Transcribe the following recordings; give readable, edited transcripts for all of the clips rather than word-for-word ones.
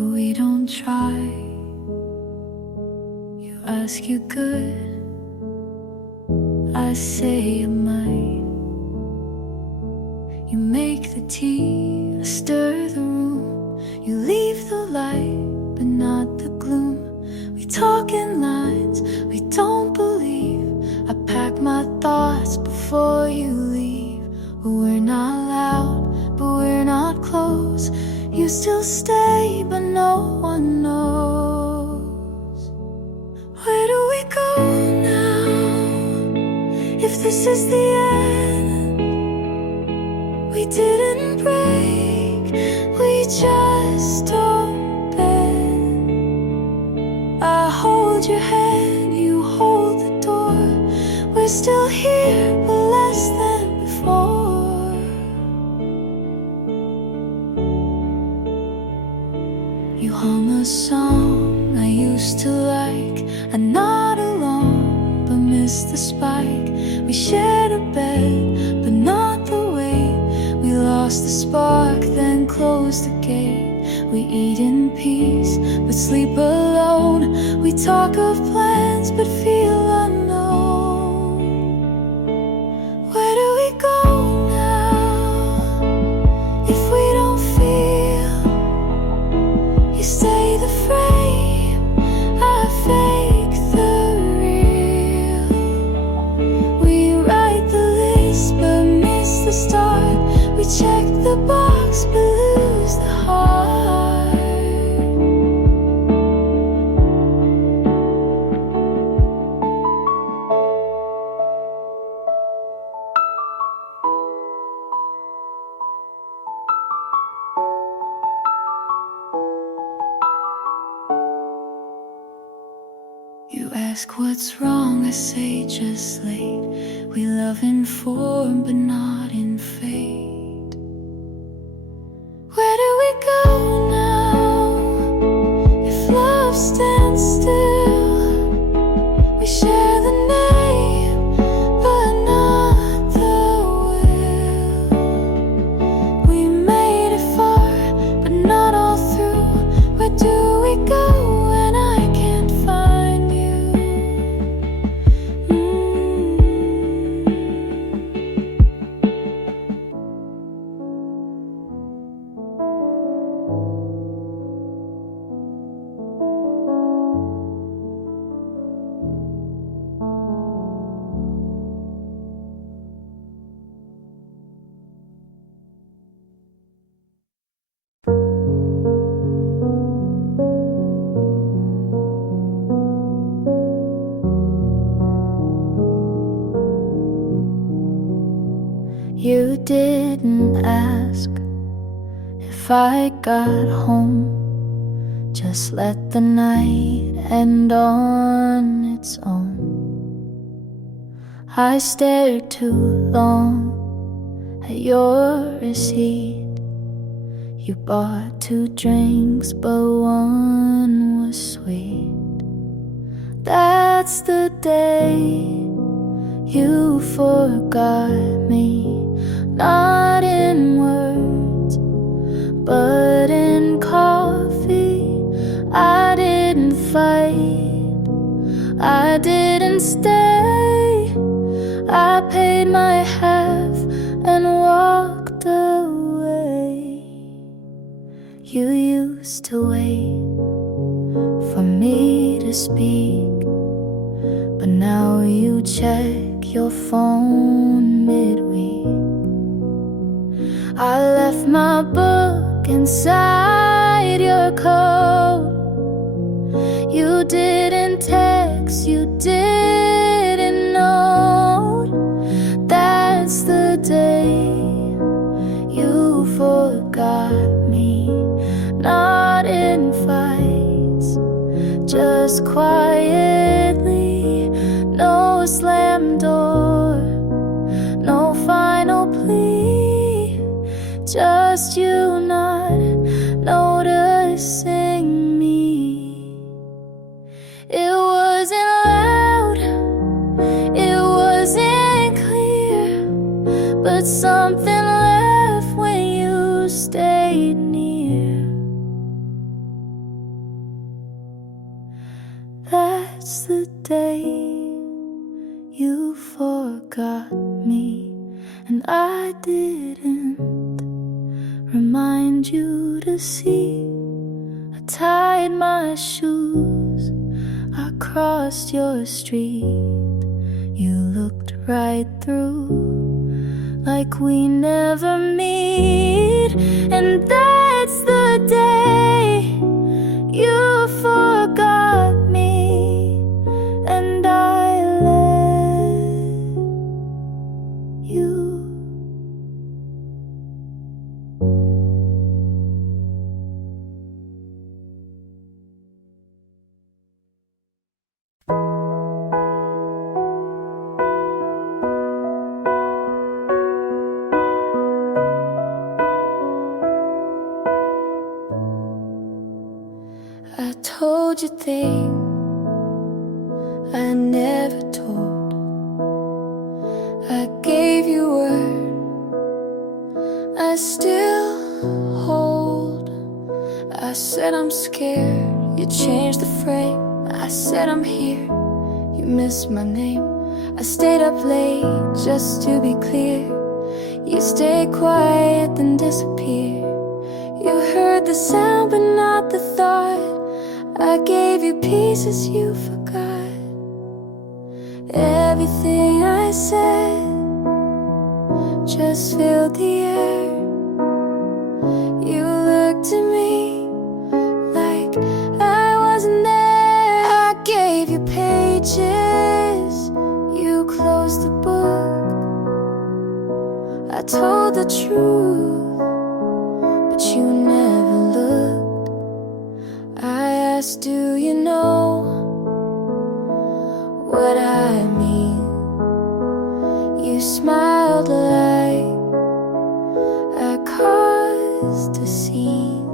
but we don't try. You ask you good, I say I might. You make the tea, I stir the room. You leave the light, but not the gloom. We talk in lines we don't believe. I pack my thoughts before you leave. We're not loud, but we're not close. You still stay, but no one knows. Where do we go now? If this is the end, we didn't break, we just don't bend. I hold your hand, you hold the door. We're still here, but less than before. You hum a song I used to like. I'm not alone, but miss the spike. We shared a bed, but not the weight. We lost the spark, then closed the gate. We eat in peace, but sleep alone. We talk of plans, but feel unknown. Where do we go now? If we don't feel, you stay the frame, I fake the real. We write the list, but miss the start. We check the box, but lose the heart. You ask what's wrong, I say just late. We love in form, but not in fate. Where do we go now? If love stands still, we share the name, but not the will. We made it far, but not all through. Where do we go when I can't find you? You didn't ask if I got home. Just let the night end on its own. I stared too long at your receipt. You bought 2 drinks, but one was sweet. That's the day you forgot me. Not in words, but in coffee. I didn't fight, I didn't stay. I paid my half and walked away. You used to wait for me to speak, but now you check your phone midweek. I left my book inside your coat. You didn't text, you didn't note. That's the day you forgot me. Not in fights, just quietly. No slam door, no final plea. Just you not noticing me. It wasn't loud, it wasn't clear, but something left when you stayed near. the day you forgot me, and I didn't remind you to see. I tied my shoes, I crossed your street. You looked right through like we never meet, and that's the day you forgot me, and I let you. I told you things I never told. I gave you word I still hold. I said I'm scared, you changed the frame. I said I'm here, you missed my name. I stayed up late just to be clear. You stayed quiet then disappeared. You heard the sound but not the thought. I gave you pieces you forgot. Everything I said just filled the air. You looked at me like I wasn't there. I gave you pages, you closed the book. I told the truth, but you never looked. I asked, do you know what I mean? You smiled like I caused a scene.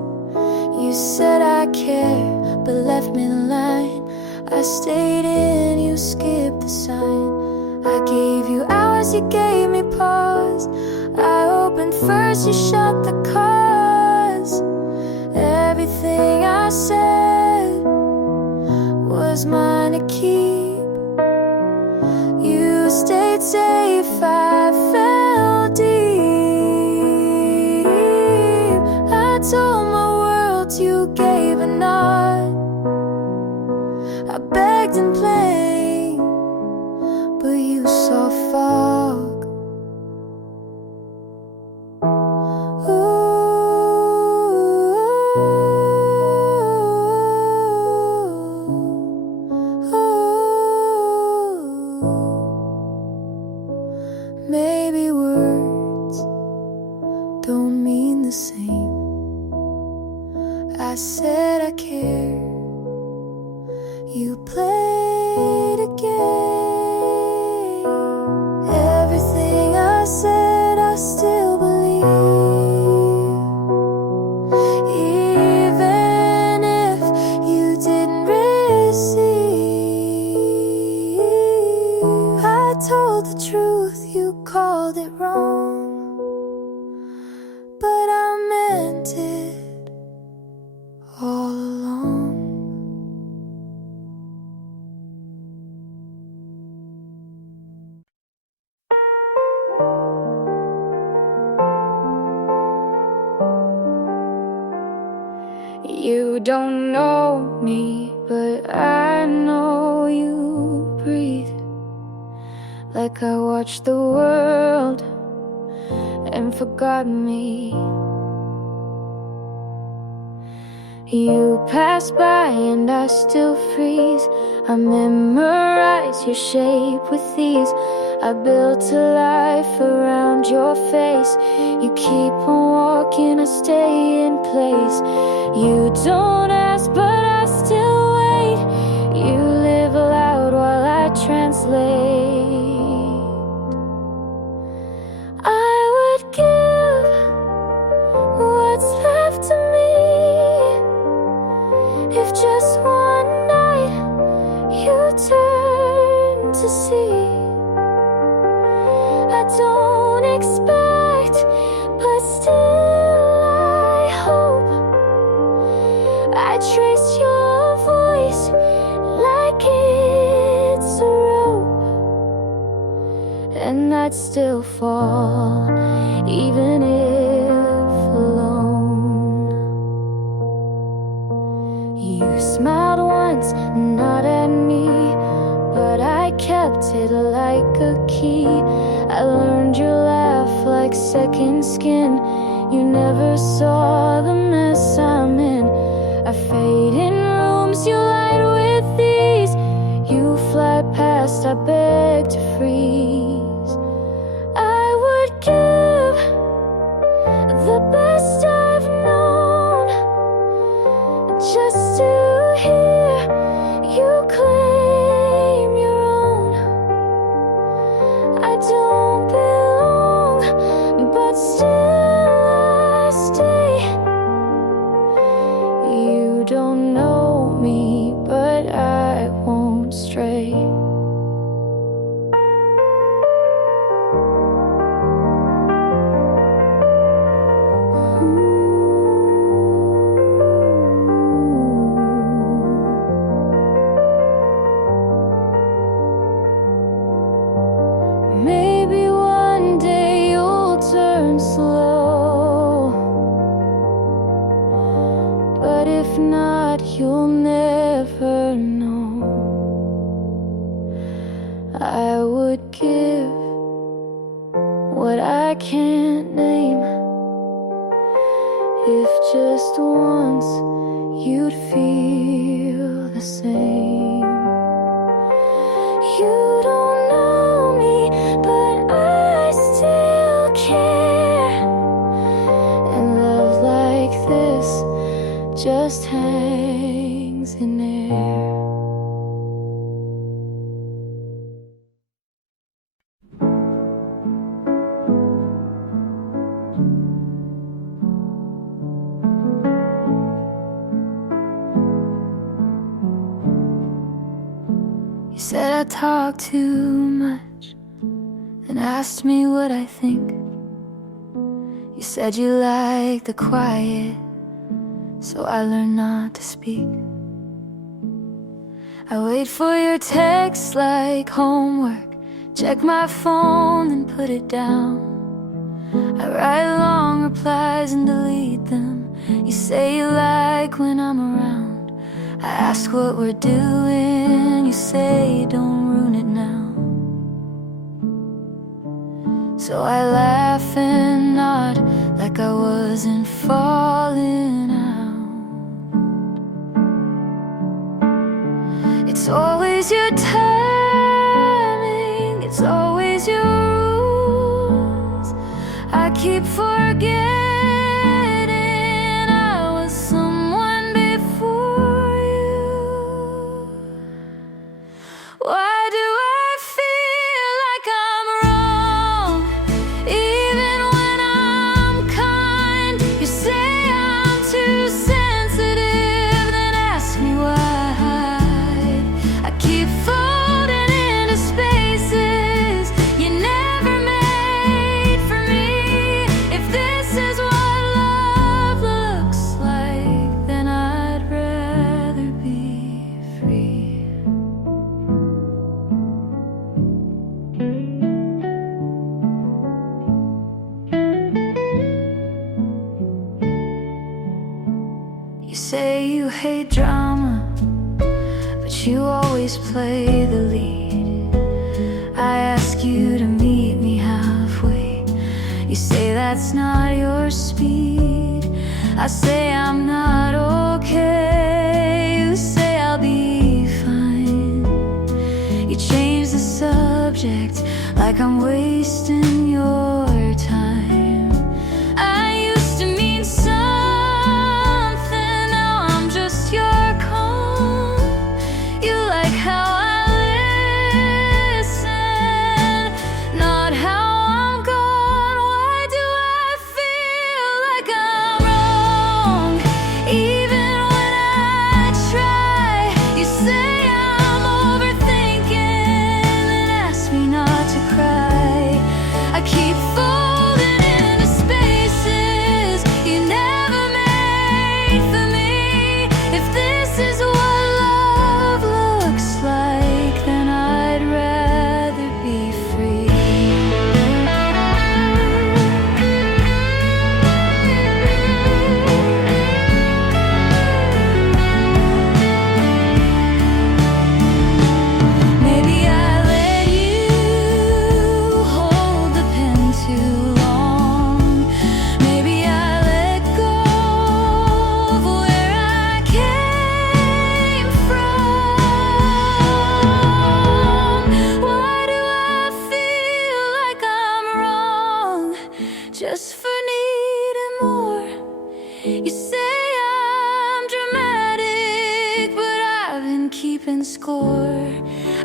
You said I care, but left me the line. I stayed in, you skipped the sign. I gave you hours, you gave me pause. I opened first, you shut the cause. Everything I said was mine to keep. You stayed safe, I fell deep. I told my world, you gave a nod. I begged and played, but you saw fog. Maybe words don't mean the same. I said I care, you played a game. Everything I said I still believe, even if you didn't receive. I told the truth, you called it wrong, but I meant it all along. You don't know me, but I know you breathe. Like I watched the world and forgot me. You pass by and I still freeze. I memorize your shape with ease. I built a life around your face. You keep on walking, I stay in place. You don't ask, but I still wait. You live aloud while I translate. I would give what's left of me if just one night you turn to see. I don't expect, but still I hope. I trace your voice like it I'd still fall, even if alone. You smiled once, not at me, but I kept it like a key. I learned your laugh like second skin. You never saw the mess I'm in. I fade in rooms you light with these. You fly past, I beg to freeze. I would give the best I've known just to hear you claim your own. I don't belong, but still I stay. You don't know me, but I won't stray. Maybe one day you'll turn slow, but if not, you'll never know. I would give what I can't name if just once you'd feel the same. You don't know me, but I still care. And love like this just hangs in air. You said I talk too much and asked me what I think. You said you like the quiet, so I learned not to speak. I wait for your text like homework, check my phone and put it down. I write long replies and delete them. You say you like when I'm around. I ask what we're doing, you say don't ruin it now. So I laugh and nod like I wasn't falling out. It's always your timing, it's always your rules. I keep forgetting I was someone before you. Why do I feel like I'm wrong, even when I'm kind? You say I'm too sensitive, then ask me why. I keep folding into spaces you never made for me. If this is what love looks like, then I'd rather be free. You say you hate drama, but you always play the lead. I ask you to meet me halfway. You say that's not your speed. I say I'm not okay. You say I'll be fine. You change the subject like I'm wasting your time. I used to mean something, now I'm just your calm. You like how I listen, not how I'm gone. Why do I feel like I'm wrong, even when I try? You say I'm overthinking, then ask me not to cry. score.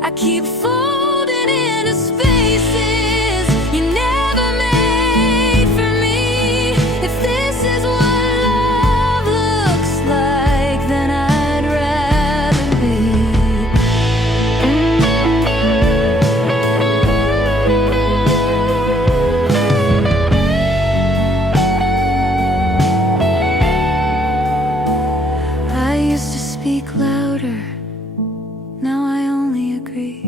I keep folding into spaces you never made for me. If this is what love looks like, then I'd rather be. I used to speak louder, now I only agree.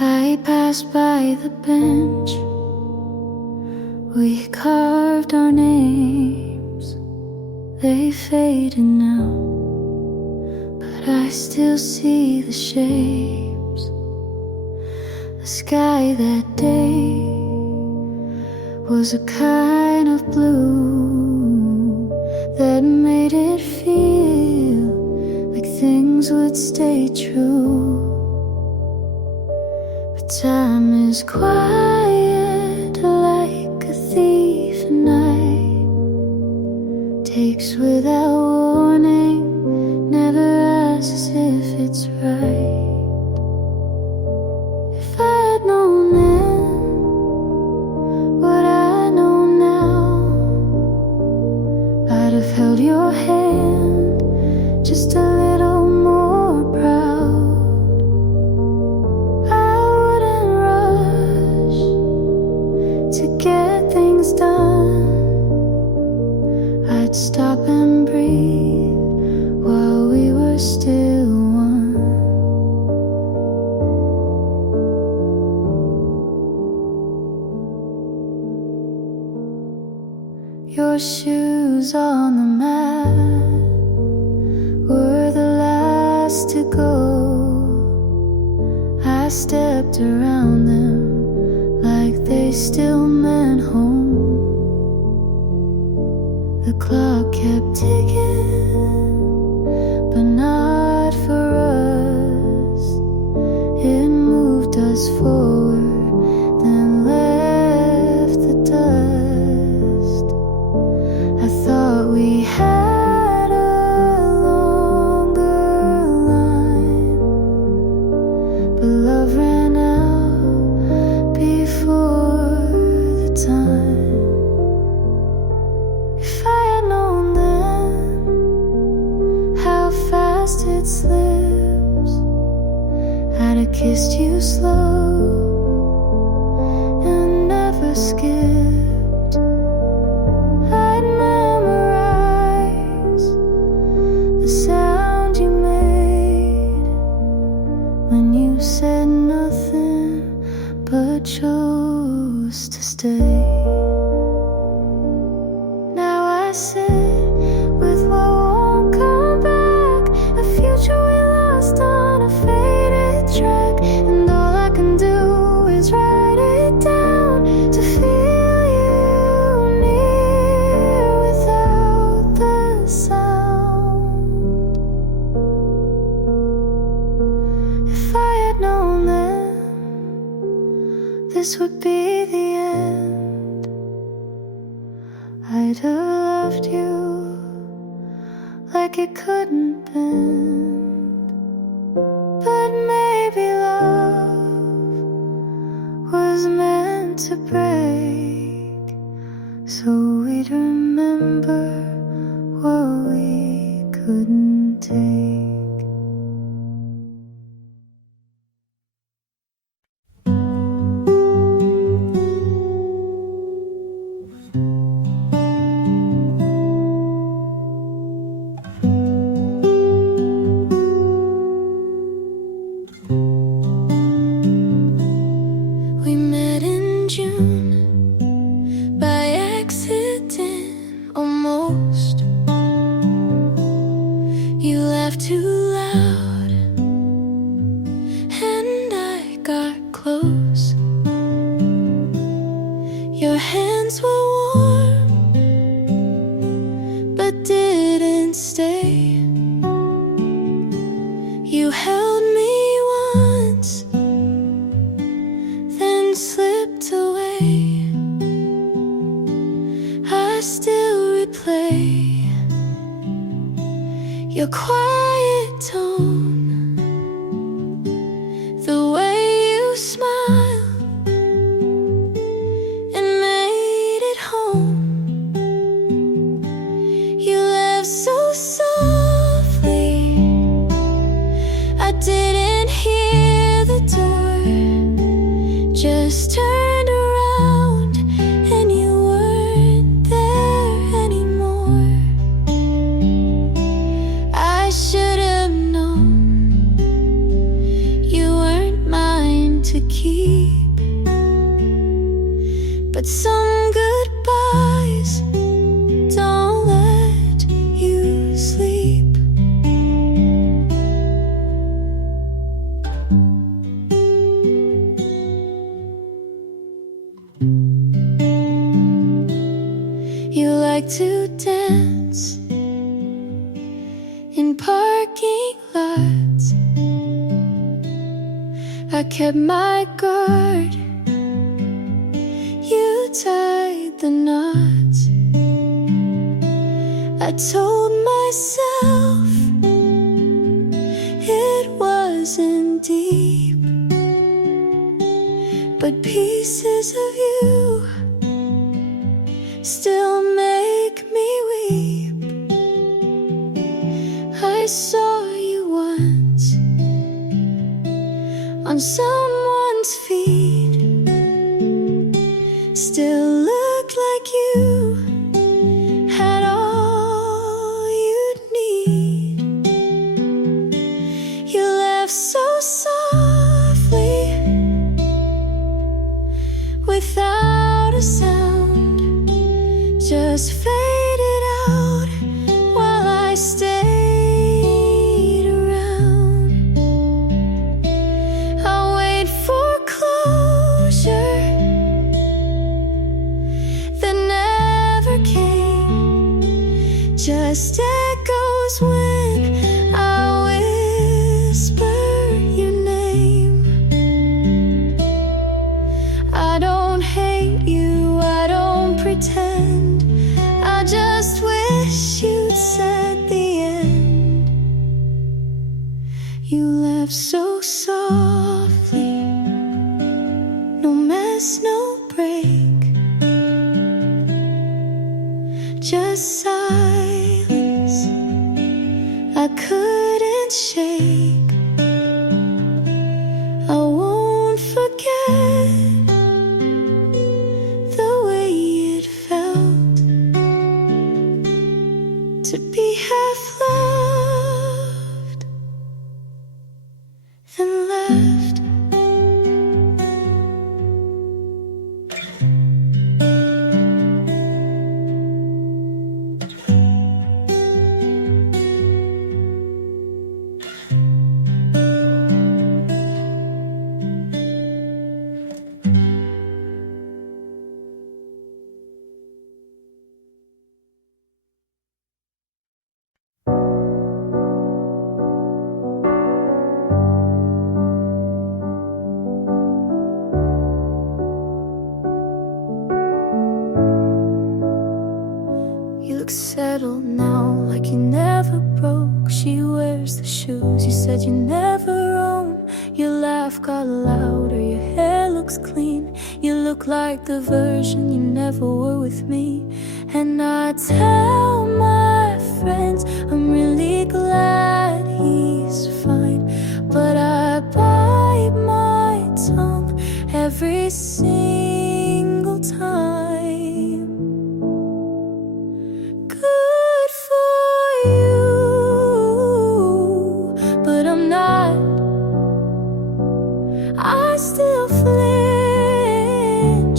I passed by the bench, we carved our names. They faded now, but I still see the shapes. The sky that day was a kind of blue that made it feel like things would stay true. But time is quiet like a thief at night, takes without warning, never asks if it's right. If I had known then what I know now, I'd have held your hand just a little more proud. To get things done, I'd stop and breathe while we were still one. Your shoes on the mat were the last to go. I stepped around them like they still meant home. The clock kept ticking, but not for us. It moved us forward, then left the dust. I thought we had a longer line, but love ran out before the time. If I had known then how fast it slips, I'd have kissed you slow and never skipped. I'd memorize the sound you made when you said nothing but chose to stay. Now I sit with what won't come back, a future we lost on a faded track, and all I can do is write it down to feel you near without the sound. If I had known then this would be the end, I'd have loved you like it couldn't bend. But maybe love was meant to break, so we'd remember what we couldn't take. We met in June by accident, almost. You laughed too loud and I got close. to keep, but some goodbyes don't let you sleep. You like to dance in parking lots. I kept my guard, you tied the knots. I told myself it wasn't deep, but pieces of you still make me weep. I saw you once on someone's feet, still looked like you had all you'd need. You laughed so softly without a sound, just faded out while I stayed around. I wait for closure that never came, just echoes when I whisper your name. I don't hate you, I don't pretend, I just wish you'd said the end. You left so softly, no mess, no break, just silence I couldn't shake. I won't forget the way it felt to be half loved and left. You look settled now, like you never broke. She wears the shoes you said you never own. Your laugh got louder, your hair looks clean. You look like the version you never were with me. And I tell my friends I'm really glad he's fine, but I bite my tongue every single time. Good for you, but I'm not. I still flinch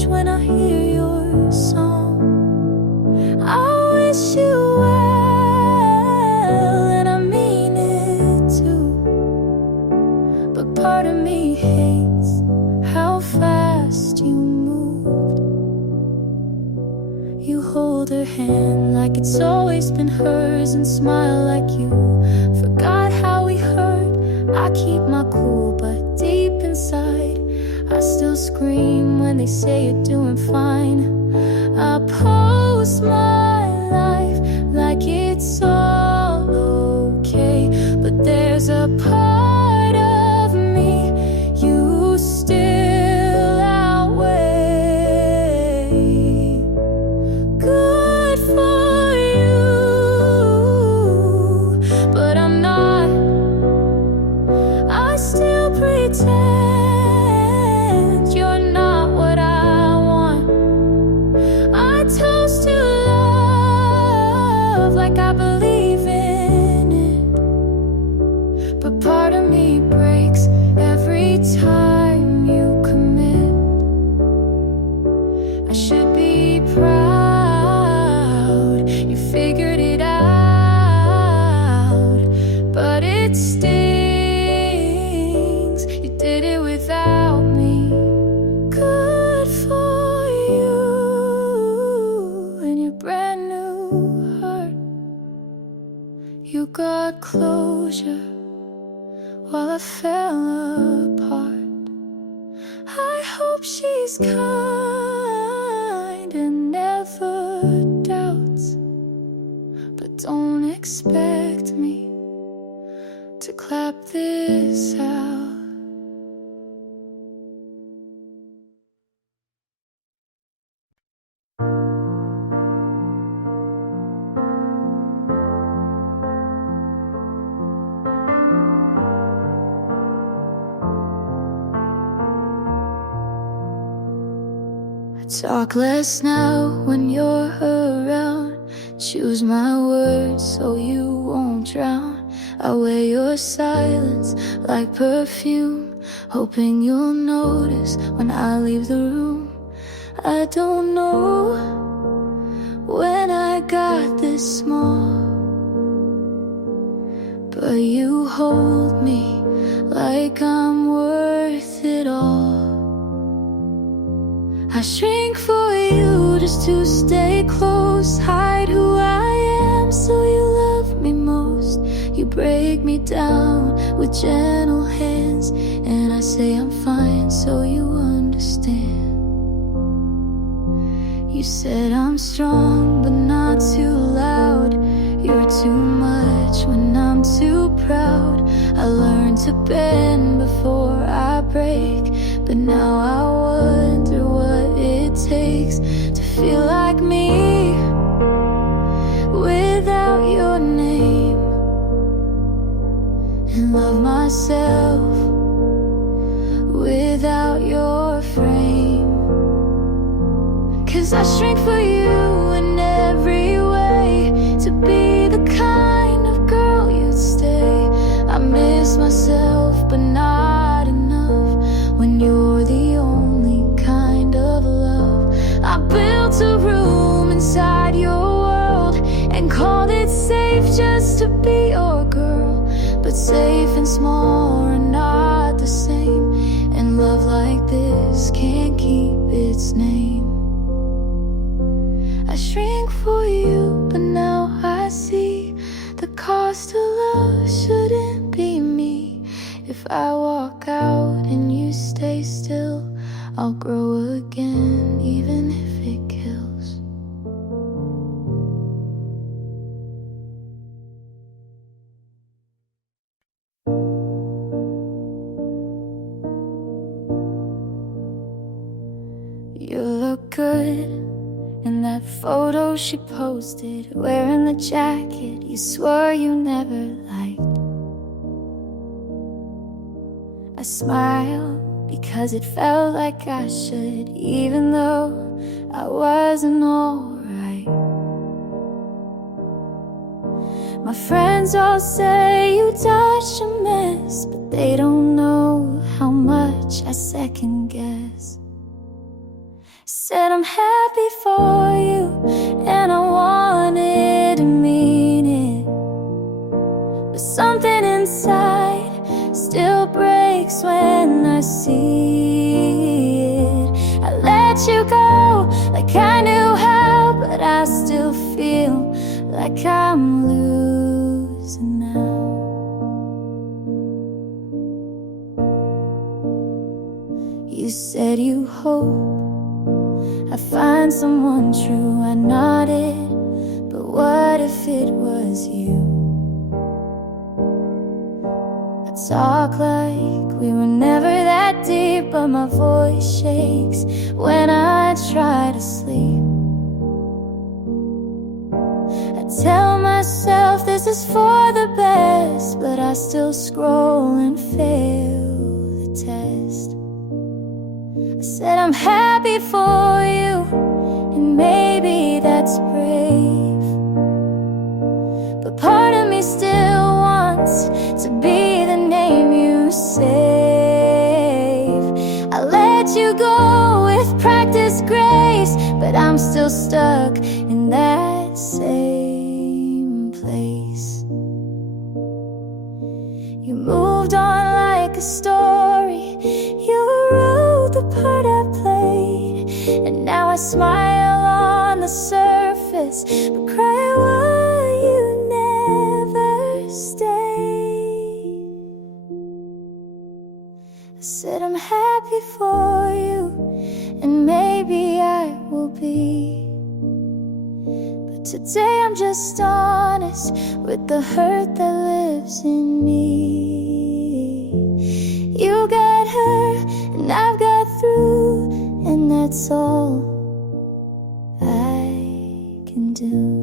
when I hear your song. I wish you well, and I mean it too, but part of me hates how fast you moved. You hold her hand like it's always been hers, and smile like you forgot how we hurt. I keep my cool, but deep inside I still scream when they say you're doing fine. I post my life like it's all okay, but there's a part of me you still outweigh. Good for you, but I'm not. I still pretend you're not what I want. I toast to love like I believe in it, but part kind and never doubts, but don't expect me to clap this out. Talk less now when you're around. Choose my words so you won't drown. I wear your silence like perfume, hoping you'll notice when I leave the room. I don't know when I got this small, but you hold me like I'm worth it all. I shrink for you just to stay close, hide who I am so you love me most. You break me down with gentle hands, and I say I'm fine so you understand. You said I'm strong but not too loud. You're too much when I'm too proud. I learned to bend before I break, but now I wonder what it takes to feel like me without your name, and love myself without your frame. 'Cause I shrink for you in every way, to be the kind of girl you'd stay. I miss myself but not enough when you're the only kind of love. I built a room inside your world and called it safe just to be your girl. But safe and small are not the same, and love like this can't keep its name. I shrink for you, but now I see the cost of love shouldn't be me. If I walk out and you stay still, I'll grow again, even if it kills. You look good in that photo she posted, wearing the jacket you swore you never liked. I smile because it felt like I should, even though I wasn't alright. My friends all say you dodged a mess, but they don't know how much I second guess. Said I'm happy for you, and I wanted to mean it, but something inside still breaks when I see it. I let you go like I knew how, but I still feel like I'm losing now. You said you hope I find someone true. I nodded, but what if it was you? I talk like we were never that deep, but my voice shakes when I try to sleep. I tell myself this is for the best, but I still scroll and fail the test. I said I'm happy for you, and maybe that's brave, but part of me still wants to be the name you save. I let you go with practice grace, but I'm still stuck in that same place. You moved on like a story, you wrote the part I played, and now I smile on the surface, but cry why you never stayed. I said I'm happy for you, and maybe I will be. But today I'm just honest with the hurt that lives in me. You got hurt and I've got through, and that's all I can do.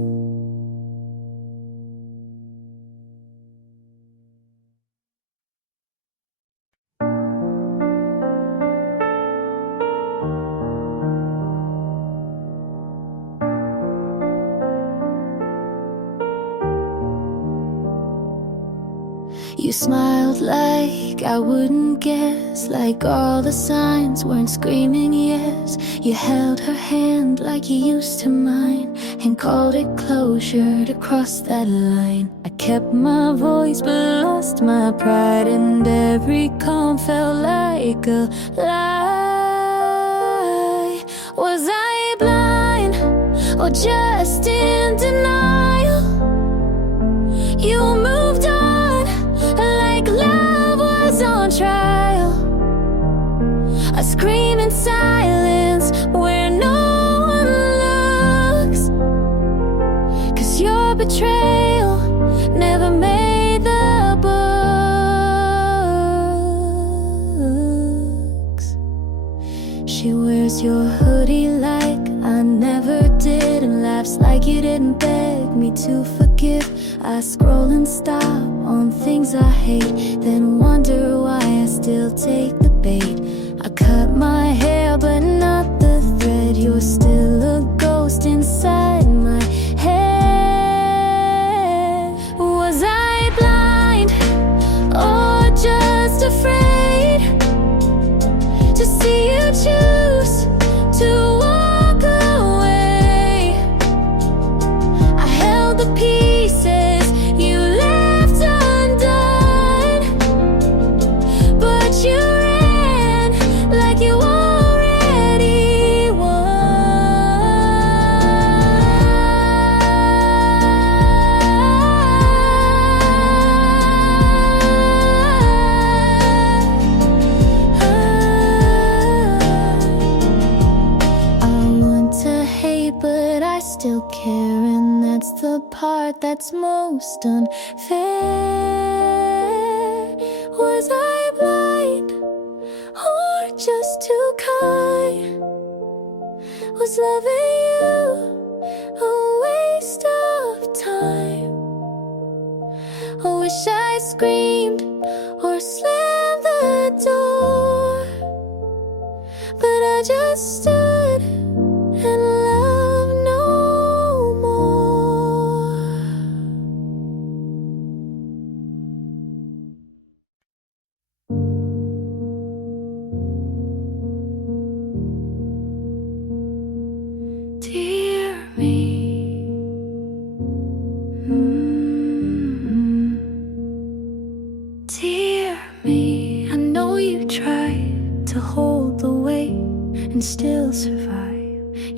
You smiled like I wouldn't guess, like all the signs weren't screaming yes. You held her hand like you used to mine, and called it closure to cross that line. I kept my voice but lost my pride, and every calm felt like a lie. Was I blind or just in denial? You moved on like love was on trial. I scream in silence where no one looks, 'cause your betrayal never made the books. She wears your hoodie like I never did, and laughs like you didn't beg me to forgive. I scroll and stop on things I hate, then wonder why I still take the bait. I cut my hair but not the thread. You're still a ghost inside my head. Was I blind or just afraid to see you choose to walk away? I held the pieces you left undone, but you ran like you already won. I want to hate, but I still care, and that's the part that's most unfair. Was I blind or just too kind? Was loving you a waste of time? I wish I screamed or slammed the door, but I just stood and loved no more. Dear me, dear me, I know you tried to hold the weight and still survive.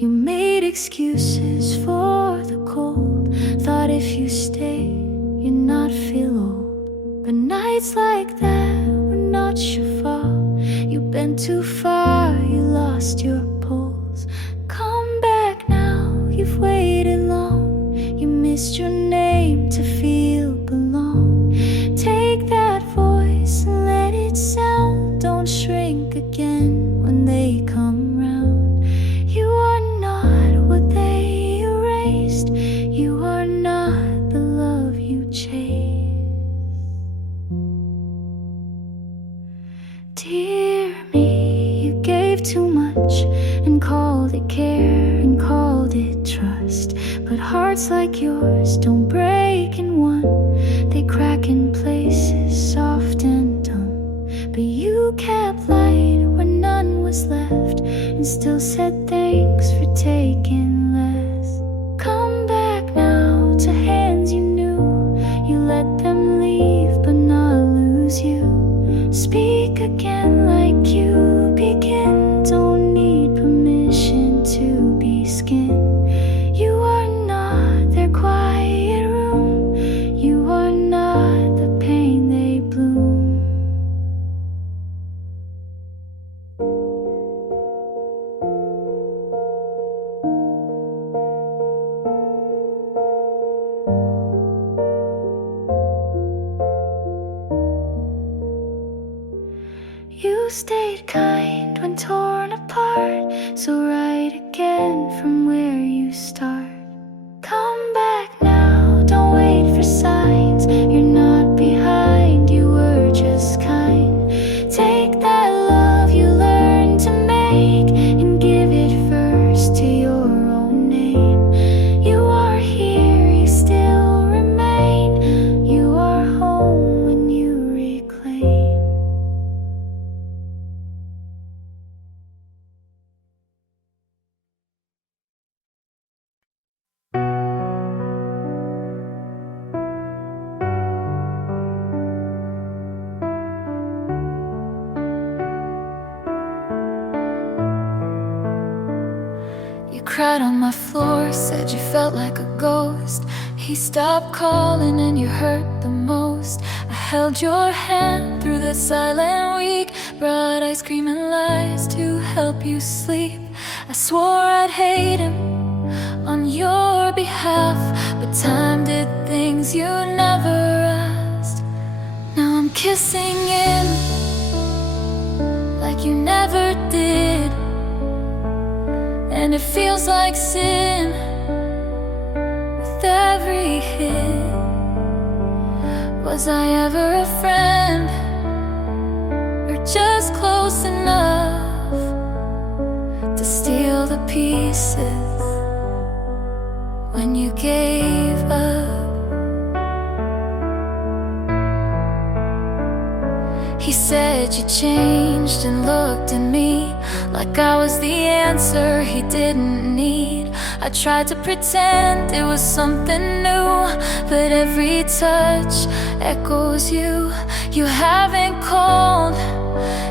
You made excuses for the cold, thought if you stayed you'd not feel old. But nights like that were not your fault. You bent too far, you lost your pulse. Come back now, you've waited long. You missed your name to feel belong. Take that voice and let it sound. Don't shrink again when they come round. You are not what they erased. You are not the love you chased. Dear me, you gave too much and called it care and called it trust. But hearts like yours don't break in one. They crack in places soft and dumb. But you kept light where none was left, and still said thanks for taking less. Come back now to hands you knew. You let them leave but not lose you. Speak again like you begin. Don't need permission to be skin. You are not their quiet room. You are not the pain they bloom. You stayed kind when torn apart, so write again from where you start. Come back now, don't wait for signs. You're not behind, you were just kind. Take that love you learned to make and give it first to your own name. You are here, you still remain. You are home when you reclaim. You cried on my floor, said you felt like a ghost. He stopped calling and you hurt the most. I held your hand through the silent week, brought ice cream and lies to help you sleep. I swore I'd hate him on your behalf, but time did things you never asked. Now I'm kissing him like you never did, and it feels like sin with every hit. Was I ever a friend, or just close enough to steal the pieces when you gave up? He said you changed and looked at me like I was the answer he didn't need. I tried to pretend it was something new, but every touch echoes you. You haven't called,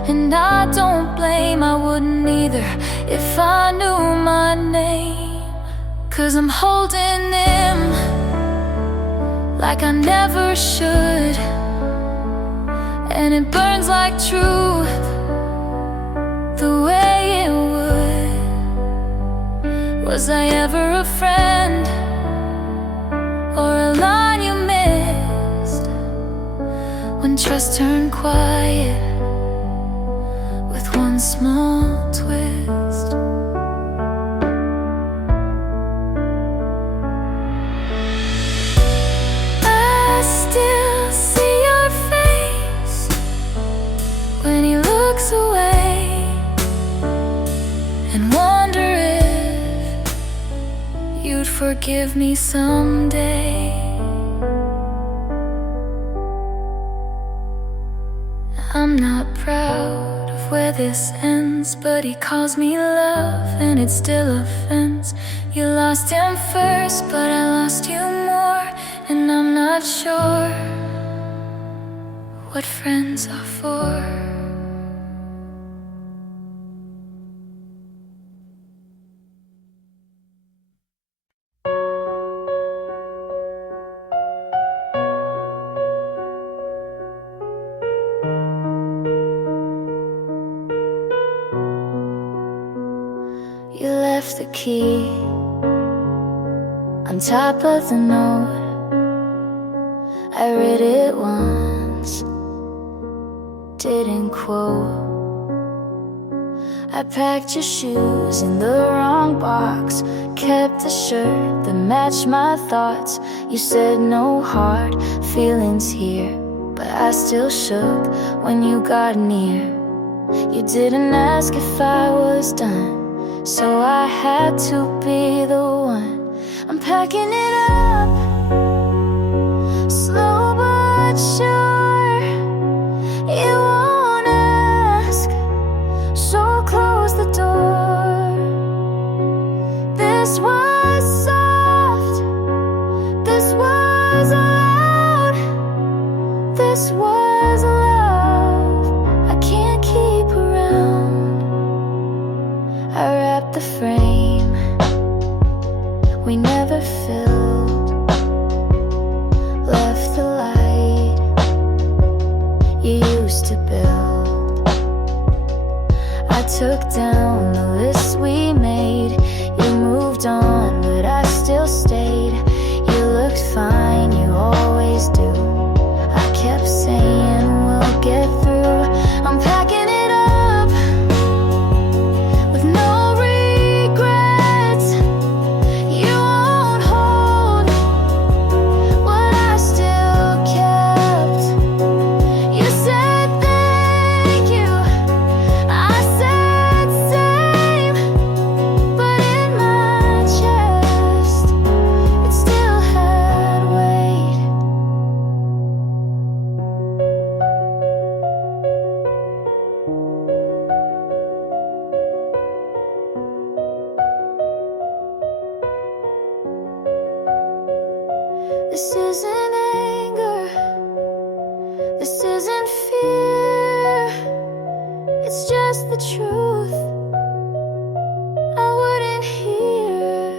and I don't blame. I wouldn't either if I knew my name. 'Cause I'm holding him like I never should, and it burns like truth the way it would. Was I ever a friend, or a line you missed when trust turned quiet with one small twist? I still see your face when he looks away, and wonder if you'd forgive me someday. I'm not proud of where this ends, but he calls me love, and it's still offense. You lost him first, but I lost you more, and I'm not sure what friends are for. You left the key on top of the note. I read it once, didn't quote. I packed your shoes in the wrong box, kept the shirt that matched my thoughts. You said no hard feelings here, but I still shook when you got near. You didn't ask if I was done, so I had to be the one. I'm packing it up, slow but sure. You won't ask, so close the door. This was soft, this was loud, this was love I can't keep around. I wrapped the frame we never filled, left the light you used to build. I took down the list we made. You moved on, but I still stayed. You looked fine, you always do. I kept saying we'll get through. I'm packing it up, was the truth, I wouldn't hear.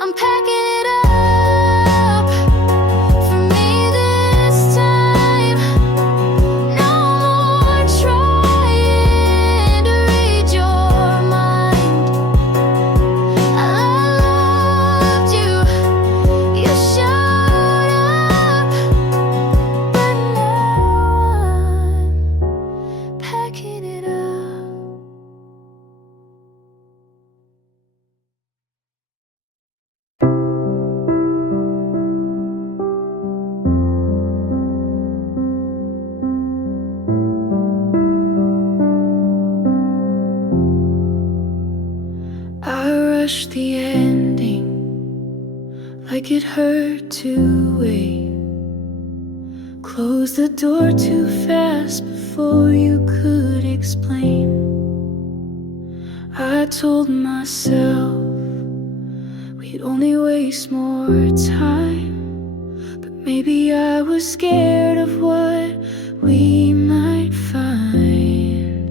I'm packing it up for me this time. No more trying to read your mind. I loved you, you showed up, but now I'm packing it up. I rushed the ending like it hurt to wait. Closed the door too fast before you could explain. I told myself we'd only waste more time, but maybe I was scared of what we might find.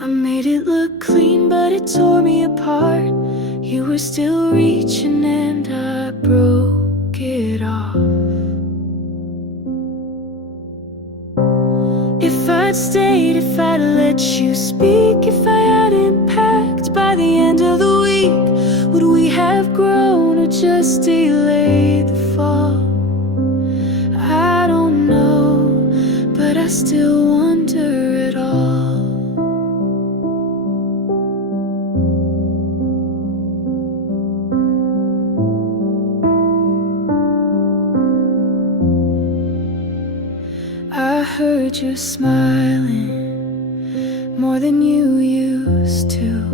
I made it look clean, but it tore me apart. You were still reaching and I broke it off. If I'd stayed, if I'd let you speak, if I hadn't packed by the end of the week, would we have grown or just delayed the fall? I don't know, but I still wonder at all. I heard you smiling more than you used to.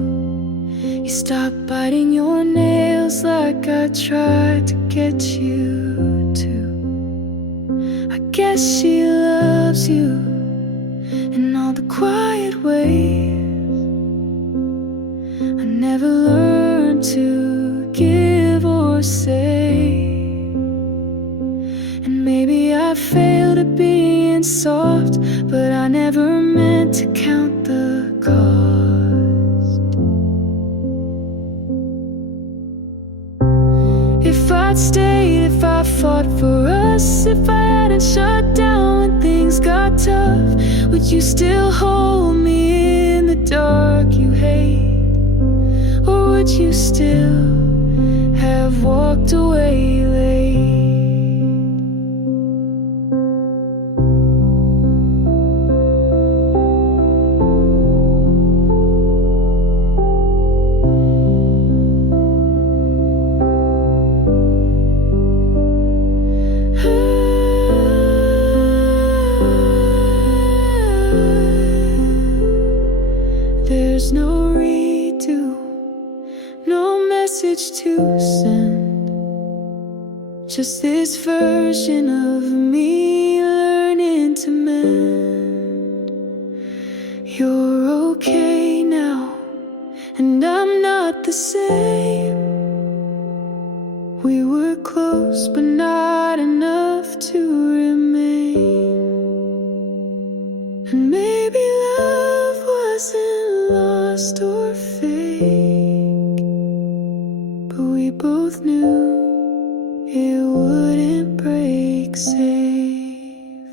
You stopped biting your nails like I tried to get you to. I guess she loves you in all the quiet ways. I never learned to give or say. And maybe I failed at being soft, but I never meant to count the cost. If I'd stayed, if I fought for us, if I hadn't shut down when things got tough, would you still hold me in the dark you hate? Or would you still have walked away late? There's no redo, no message to send, just this version of me learning to mend. You're okay now, and I'm not the same. We were close, but not enough to remain. And maybe love wasn't lost or fake, but we both knew it wouldn't break safe.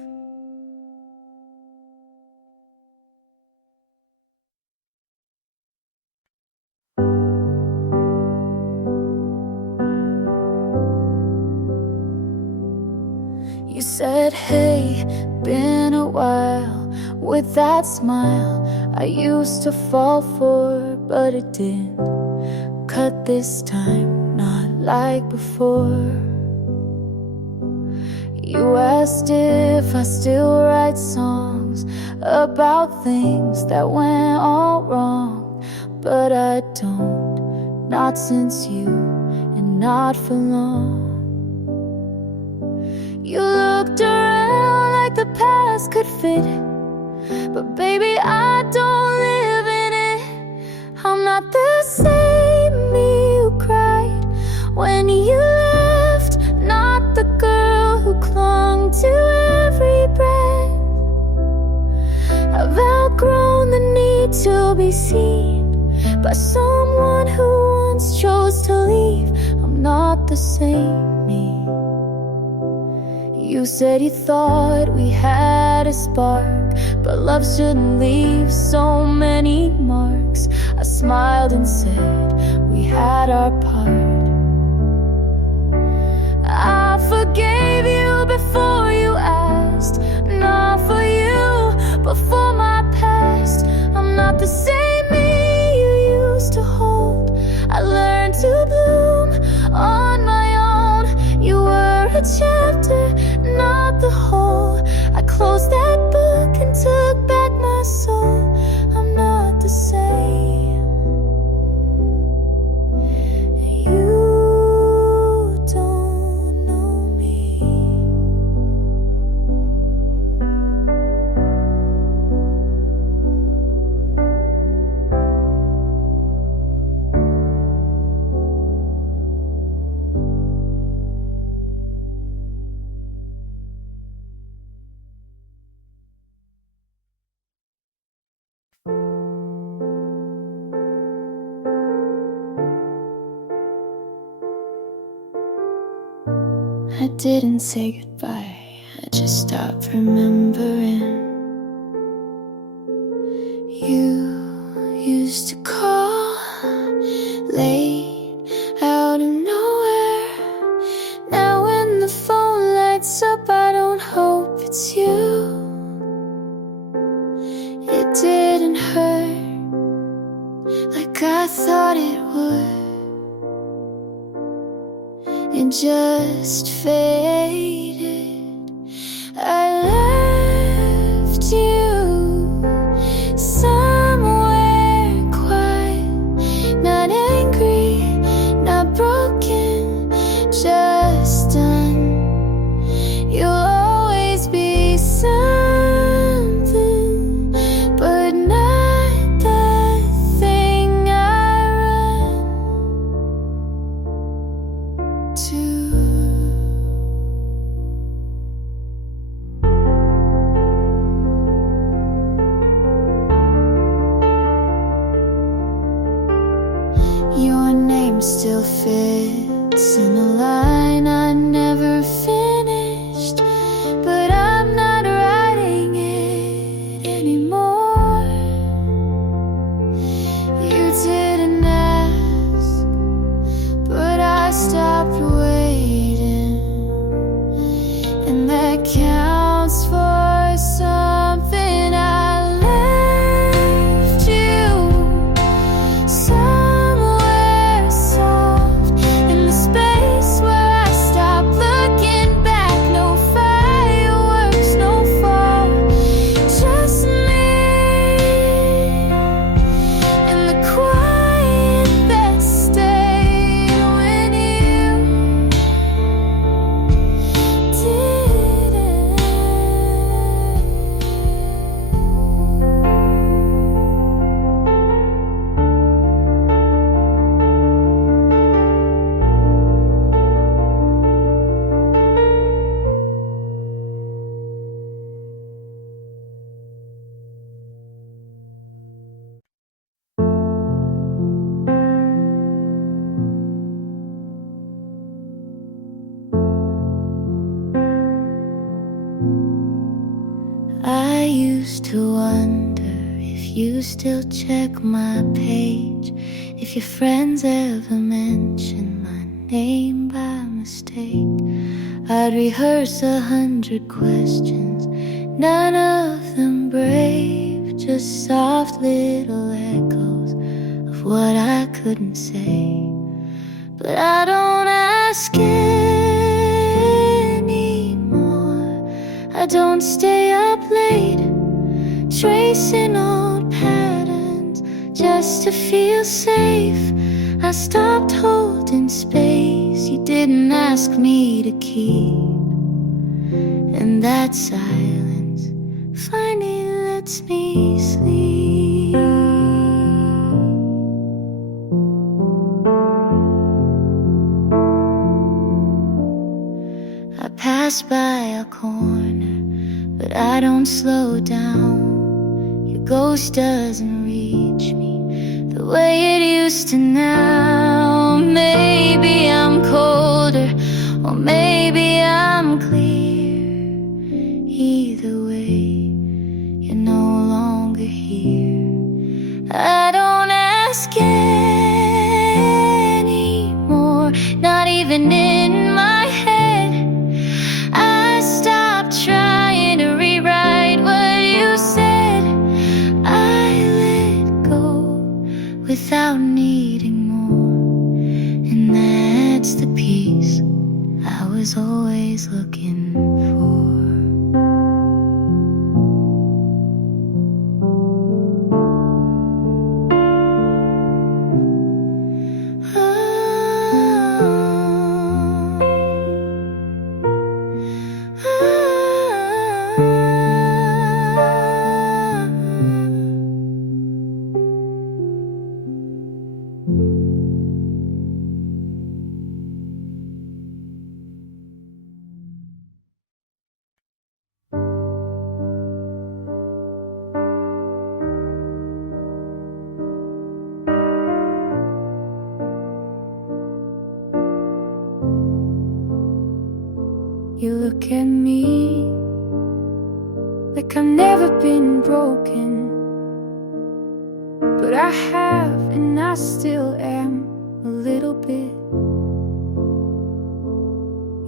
You said, hey, been a while, with that smile I used to fall for, but it didn't cut this time, not like before. You asked if I still write songs about things that went all wrong, but I don't, not since you, and not for long. You looked around like the past could fit, but baby, I don't live in it. I'm not the same me who cried when you left, not the girl who clung to every be seen by someone who once chose to leave. I'm not the same me. You said you thought we had a spark, but love shouldn't leave so many marks. I smiled and said we had our part. I forgave you before you asked, not for you, but for my past. I'm not the same me you used to hold. I learned to bloom on my own. You were a chapter, not the whole. I closed that book and took back my soul. I'm not the same. You don't know me. I didn't say goodbye, I just stopped remembering. You used to call late out of nowhere. Now when the phone lights up, I don't hope it's you. It didn't hurt like I thought it would. It just faded. I left you somewhere quiet, not angry, not broken, just done. You'll always be something, but not the thing I run to. Your name still fits in a line I never finished, but I'm not writing it anymore. You didn't ask, but I stopped waiting, and that counts for something. I left you somewhere soft in the space where I stopped looking back. No fireworks, no fall, just me and the quiet that stayed when you didn't. I used to wonder if you still check my page, if your friends ever mention my name by mistake. I'd rehearse 100 questions, none of them brave, just soft little echoes of what I couldn't say. But I don't ask anymore. I don't stay up late tracing old patterns just to feel safe. I stopped holding space you didn't ask me to keep, and that silence finally lets me sleep. I pass by a corner, but I don't slow down. Your ghost doesn't reach reach me the way it used to now. Maybe I'm colder, or maybe I'm clear. Either way, you're no longer here. I don't ask anymore, not even in my head. I stopped trying to rewrite what you said. I let go without needing more, and that's the peace I was always looking for. You look at me like I've never been broken, but I have, and I still am a little bit.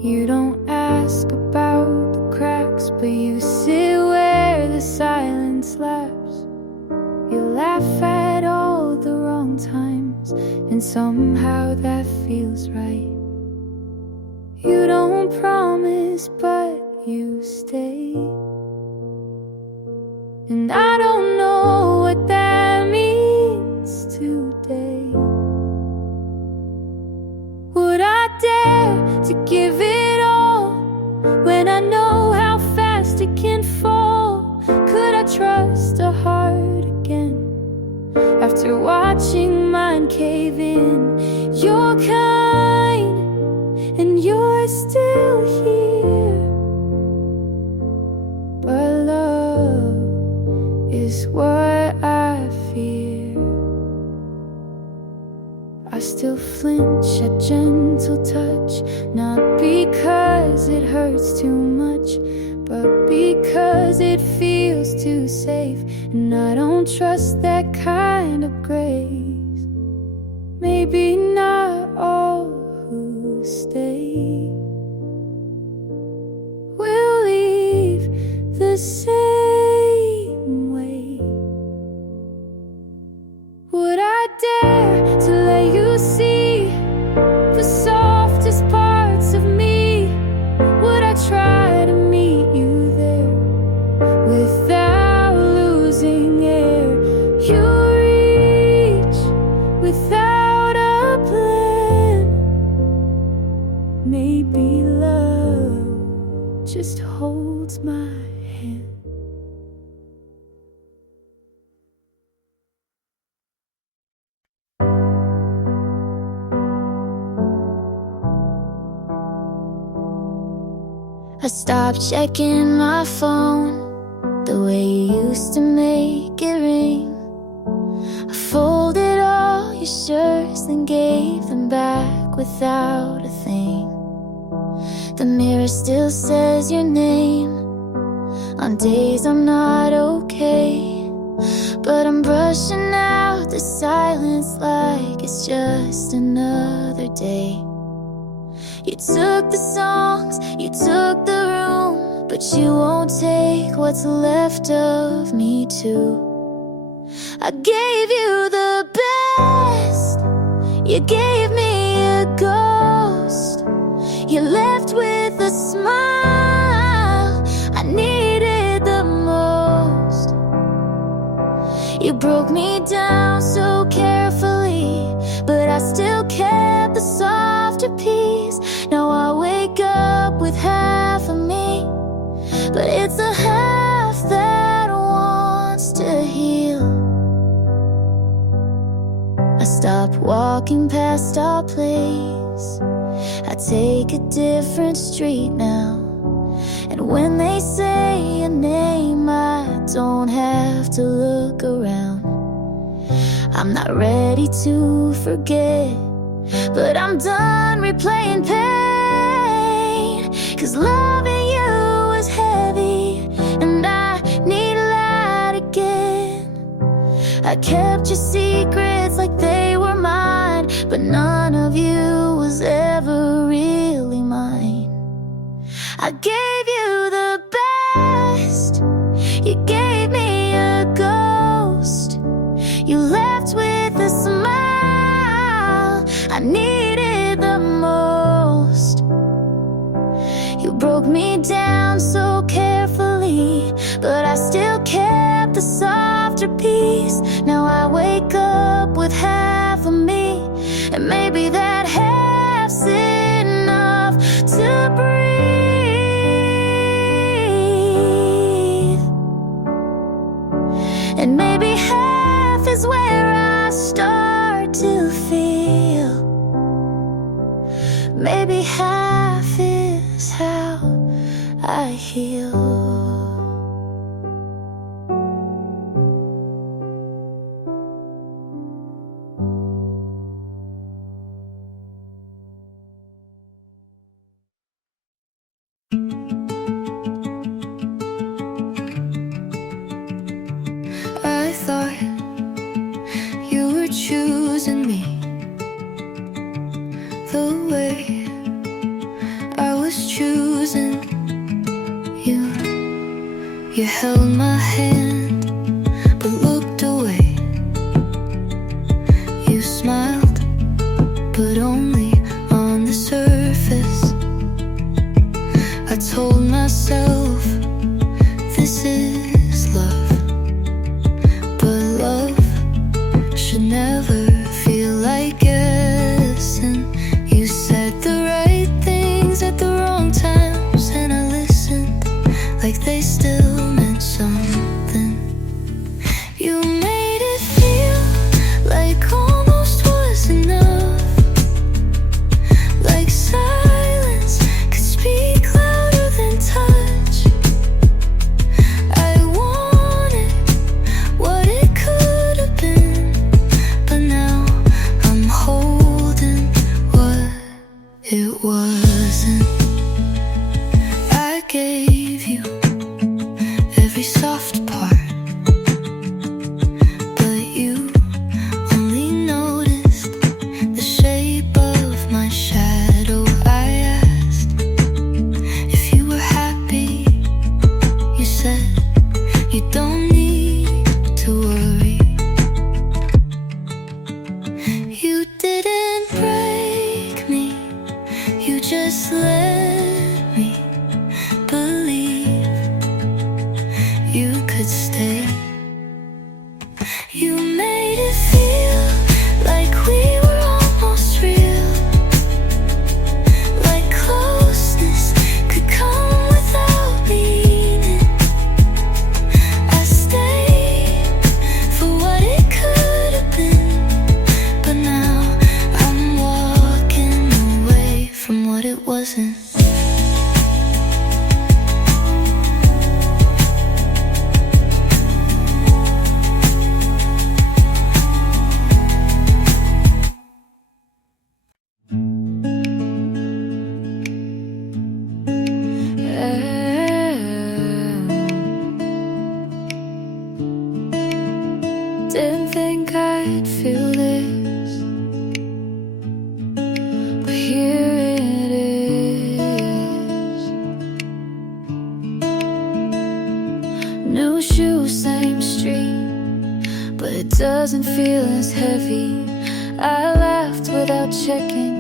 You don't ask about the cracks, but you sit where the silence laughs. You laugh at all the wrong times, and somehow that feels right. You don't promise, but you stay. And I don't know what that means today. Would I dare to give it all when I know how fast it can fall? Could I trust a heart again after watching mine cave in? You're kind, and you're still here, but love is what I fear. I still flinch at gentle touch, not because it hurts too much, but because it feels too safe. And I don't trust that kind of grace. Maybe not all who stay will leave the same way. Would I dare to let you see the softest parts of me? Would I try to meet you there without losing air? You reach without a plan. Maybe love just holds my hand. I stopped checking my phone the way you used to make it ring. I folded all your shirts and gave them back without a thing. The mirror still says your name on days I'm not okay, but I'm brushing out the silence like it's just another day. You took the songs, you took the room, but you won't take what's left of me too. I gave you the best, you gave me a ghost. You left with a smile I needed the most. You broke me down so carefully, but I still kept the softer piece. Now I wake up with half of me, but it's a half that wants to heal. I stop walking past our place, I take a different street now. And when they say your name, I don't have to look around. I'm not ready to forget, but I'm done replaying pain. 'Cause loving you was heavy, and I need that again. I kept your secrets like they were mine, but none of you was ever really mine. I gave you the best, you gave me a ghost. You left with a smile I needed the most. You broke me down so carefully, but I still kept the softer piece. Now I wake up with half of me, and maybe that half's enough to breathe. And maybe half is where I start to feel. Maybe half is how I heal. I thought you were choosing me the way I was choosing you. You held my hand but looked away. You smiled, but only on the surface. I told myself this is love, but love should never feel like guessing. You said the right things at the wrong times, and I listened like they still meant something. You made it feel like almost was enough, like silence could speak louder than touch. I wanted what it could have been, but now I'm holding what it wasn't. I gave you every soft part, but you only noticed the shape of my shadow. I asked if you were happy. You said you don't need to worry. You didn't break me, you just let me believe you could stay. You made it feel like we were almost real, like closeness could come without meaning. I stayed for what it could have been, but now I'm walking away from what it wasn't. Didn't think I'd feel this, but here it is. New shoes, same street, but it doesn't feel as heavy. I laughed without checking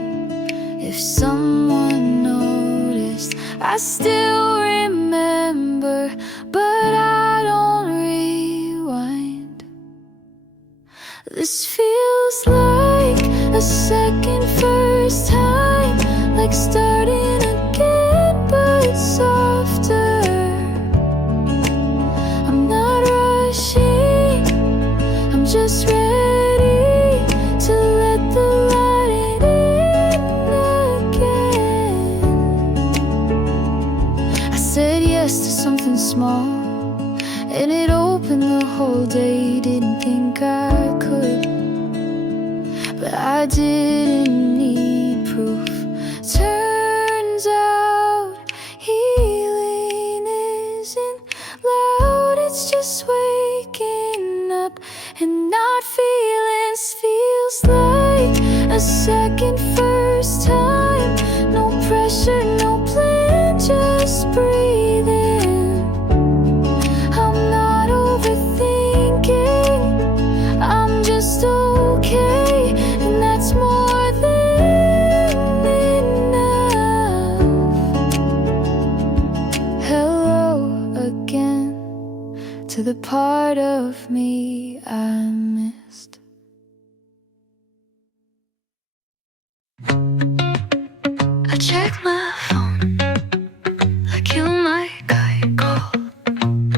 if someone noticed. I still remember, but I don't rewind. This feels like a second first time, like starting again, but softer. I'm not rushing, I'm just ready to let the light in again. I said yes to something small, and it opened the whole day. Didn't think I could. I didn't need proof. Turns out healing isn't loud, it's just waking up and not feeling. Feels like a second first time. No pressure, no plan, just breathing. I'm not overthinking, I'm just okay, and that's more than enough. Hello again to the part of me I missed. I check my phone like you might got a call,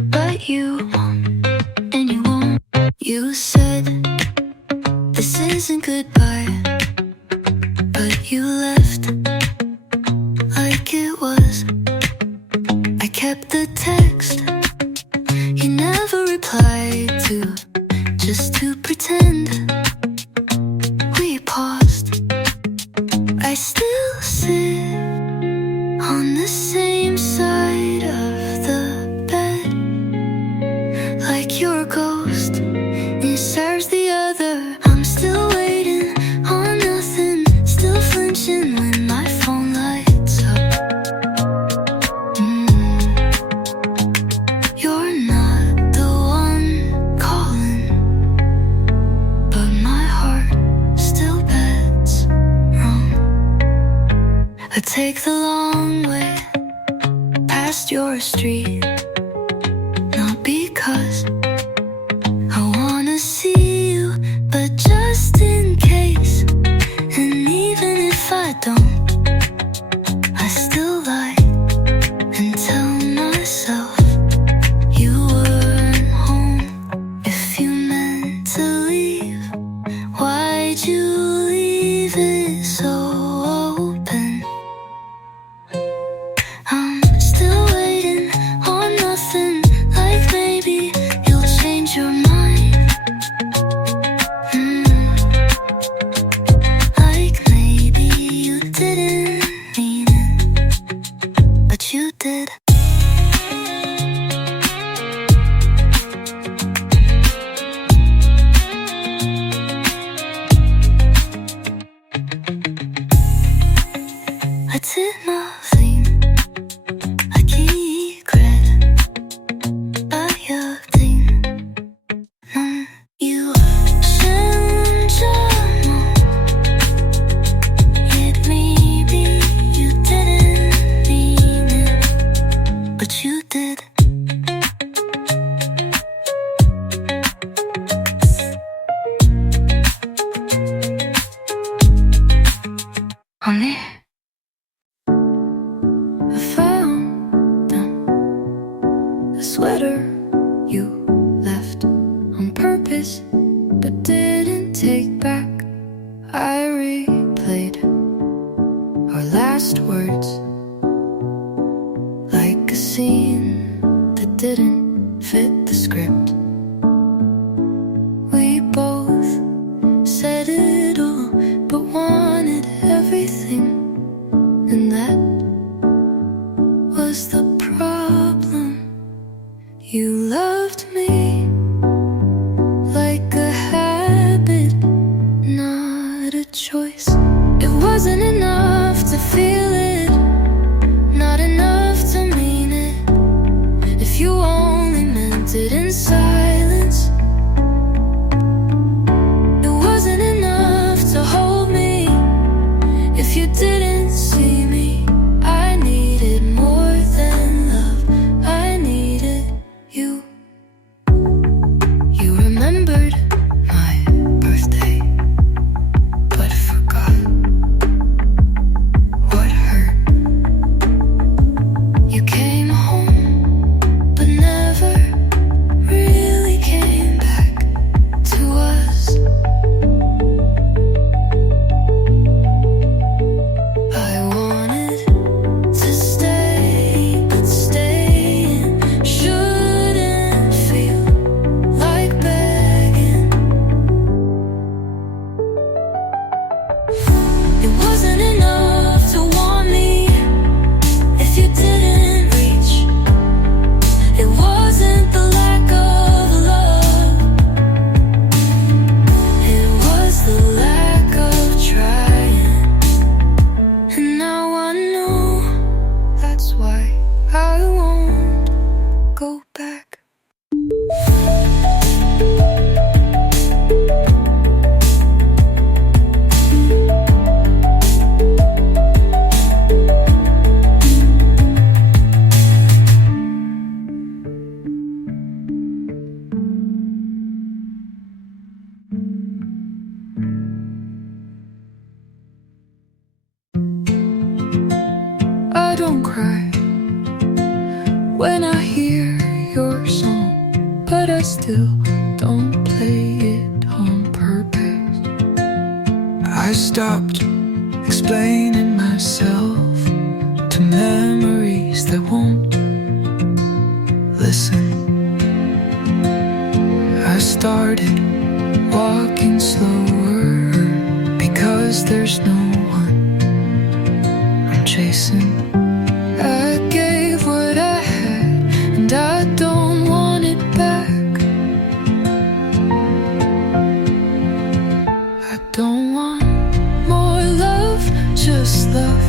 but you won't, and you won't. You said this isn't goodbye, but you left like it was. I kept the text you never replied to, just to pretend we paused. I still sit on the same side of the bed, like you're a ghost, it serves the other. I'm still waiting on nothing, still flinching when my phone lights up. You're not the one calling, but my heart still bets wrong. I take the long way past your street, not because I wanna see you, but just in case. And even if I don't, I still lie and tell myself you weren't home. If you meant to leave, why'd you leave it so open? I'm still waiting on nothing, like maybe you'll change your mind. Like maybe you didn't mean it, but you did. I did nothing, I keep credit by your thing. You 𝐏𝐥𝐚𝐲𝐥𝐢𝐬𝐭. It maybe you didn't mean it, but you did. 언니, I found them, a sweater you left on purpose but didn't take back. I replayed our last words like a scene that didn't fit the script. We both said it all but wanted everything, and that was the problem. You loved me like a habit, not a choice. It wasn't enough to feel it, not enough to mean it. If you only meant it in silence, it wasn't enough to hold me. If you didn't see me, I needed more than love, I needed you. don't cry when I hear your song, but I still don't play it on purpose. I stopped explaining myself to memories that won't listen. I started walking slower because there's no one I'm chasing. I gave what I had and I don't want it back. I don't want more love, just love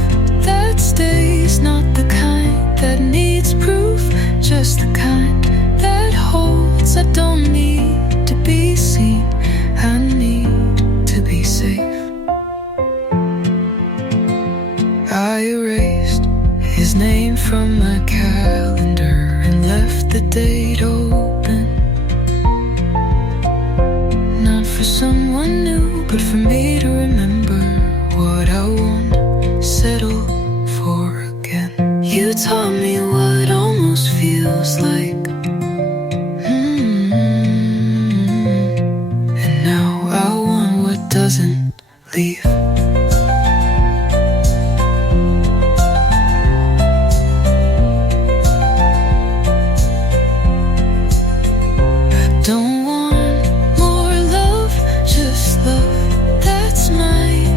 that stays, not the kind that needs proof, just the kind that holds. I don't need to be seen, I need to be safe. I erased his name from my calendar and left the date open, not for someone new, but for me to remember what I won't settle for again. You taught me what almost feels like, and now I want what doesn't leave. I don't want more love, just love that's mine,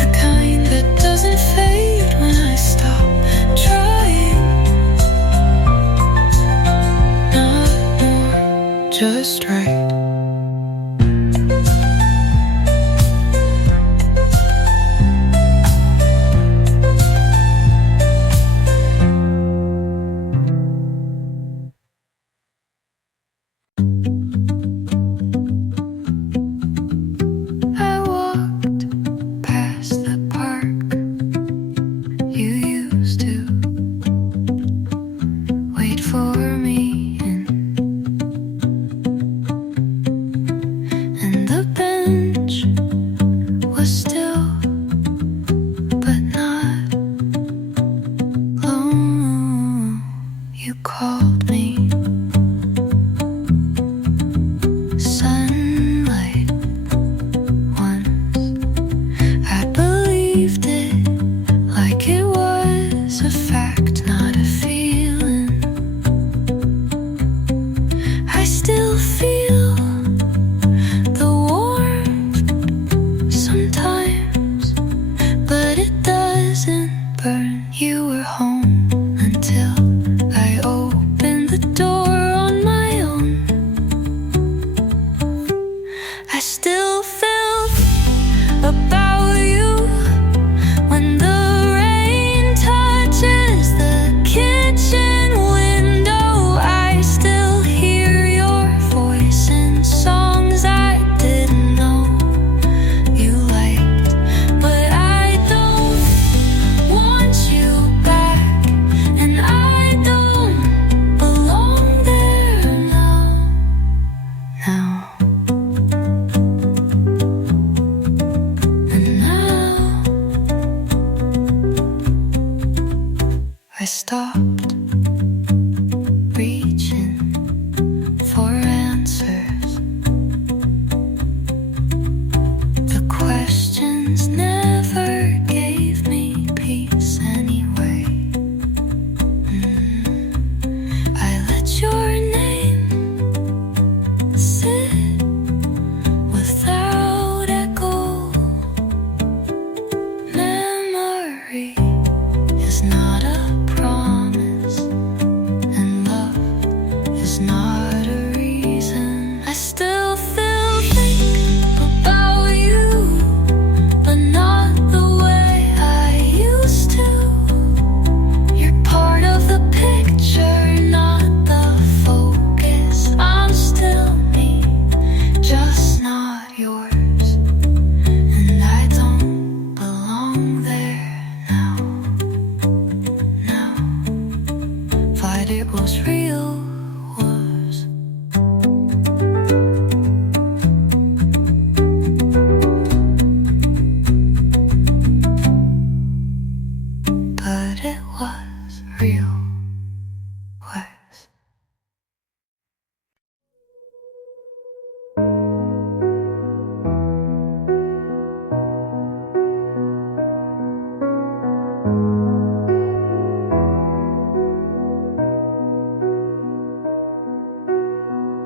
the kind that doesn't fade when I stop trying. Not more, just right. I walked past the park you used to wait for me in.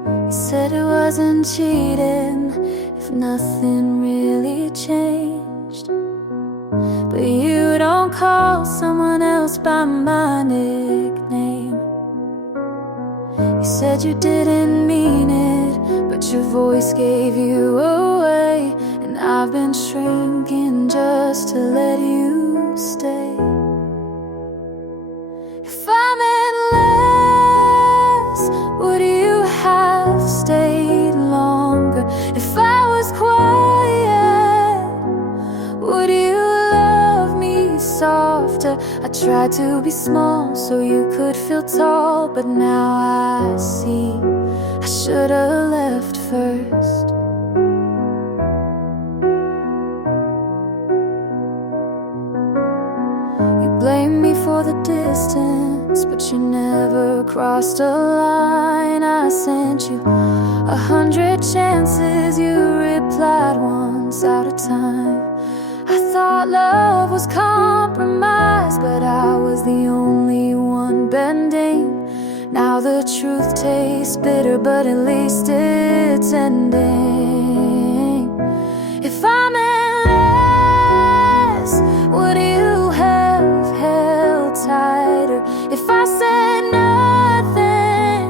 You said it wasn't cheating if nothing really changed. But you don't call someone else by my nickname. You said you didn't mean it, but your voice gave you away. And I've been shrinking just to let you stay. If I meant less, would you have stayed longer? If I was quiet, would you love me softer? I tried to be small so you could feel tall, but now I see I should've left first. You blame me for the distance, but you never crossed a line. I sent you 100 chances, you replied once out of time. I thought love was compromise, but I was the only one bending. Now the truth tastes bitter, but at least it's ending. If I meant less, would you have held tighter? If I said nothing,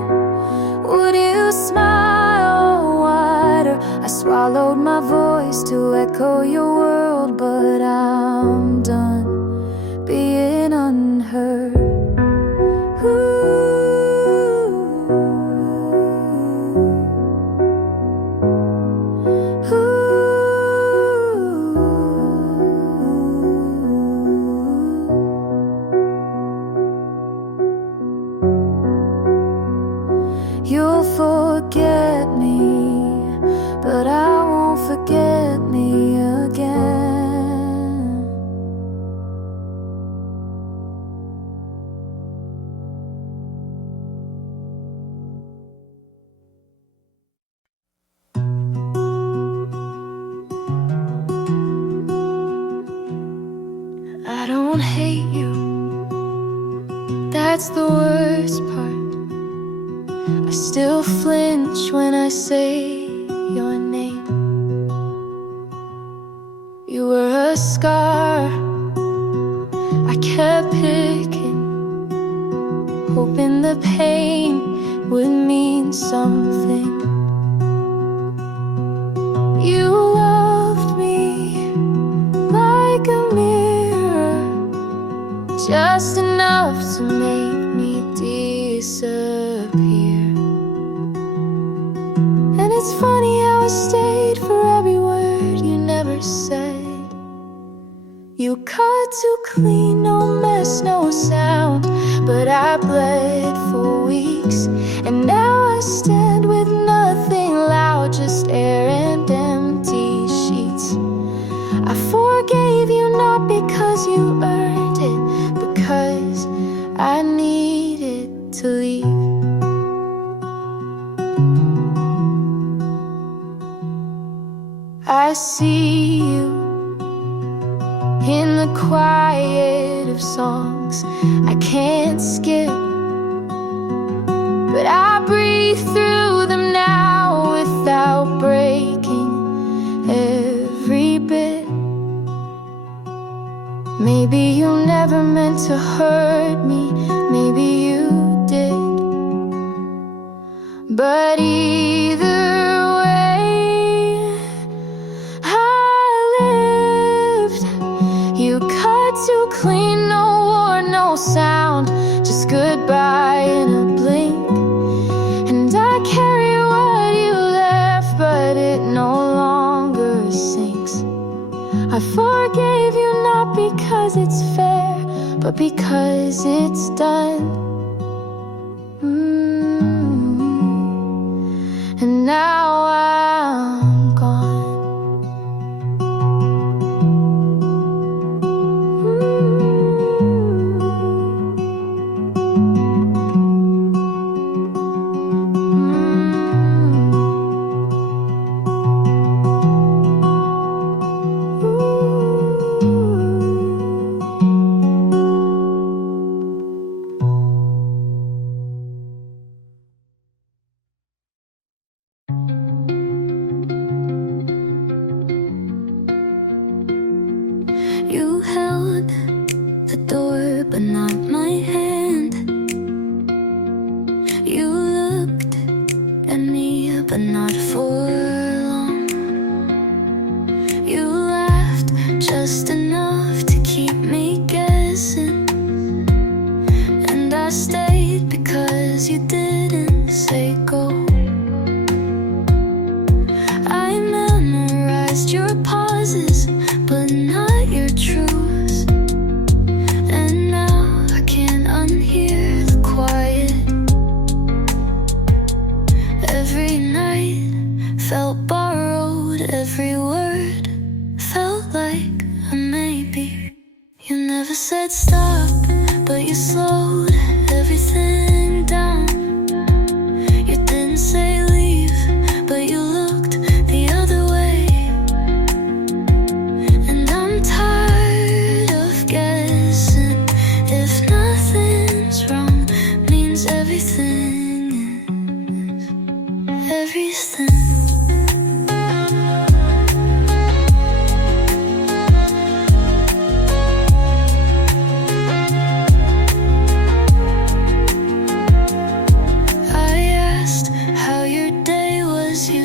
would you smile wider? I swallowed my voice to echo your world, but I'm done being unheard. You'll forget me, but I won't forget me again. I don't hate you, that's the worst part. I still flinch when I say your name. You were a scar I kept picking, hoping the pain would mean something. You loved me like a mirror, just enough to make me disappear. And it's funny how I stayed for every word you never said. You cut too clean, no mess, no sound. But I bled for weeks, and now I stand with nothing loud, just air and empty sheets. I forgave you not because you earned it, because I needed to leave. I see you in the quiet of songs I can't skip, but I breathe through them now without breaking every bit. Maybe you never meant to hurt me, maybe you did, but either way I lived. You cut too clean, no war, no sound, just goodbye in a blink. And I carry what you left, but it no longer sinks. I forgave you not because it's fair, but because it's done. And now I'm gone. but not for long. You laughed just enough to keep me guessing, and I stayed because you didn't say go. I memorized your pauses, but not your truths, and now I can't unhear the quiet. Every night felt borrowed, every word felt like a maybe. You never said stop, but you slowed everything down. You didn't say leave, but you looked the other way. And I'm tired of guessing if nothing's wrong means everything is everything.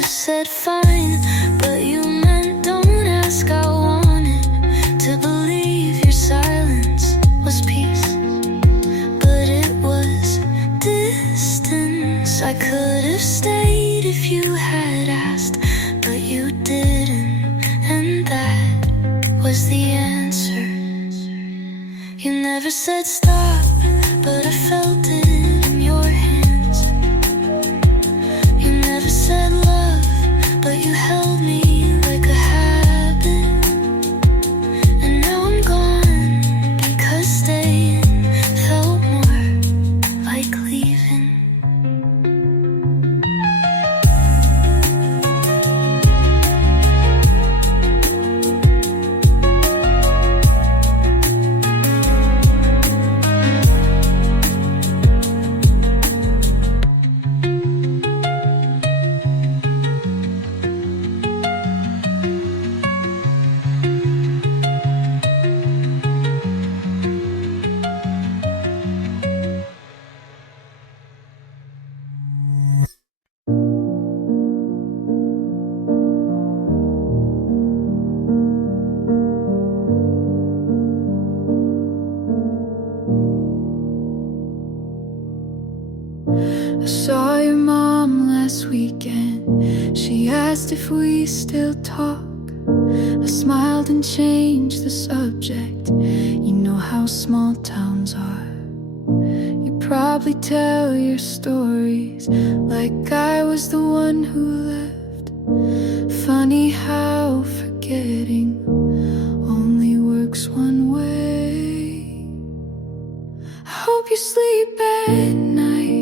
Said fine, but you meant don't ask. I wanted to believe your silence was peace, but it was distance. I could have stayed if you had asked, but you didn't, and that was the answer. You never said stop, but I felt it in your hands. You never said love, but you held me like a habit. And now I'm gone because staying felt more like leaving. I saw your mom last weekend. She asked if we still talk. I smiled and changed the subject. You know how small towns are. You probably tell your stories like I was the one who left. Funny how forgetting only works one way. I hope you sleep at night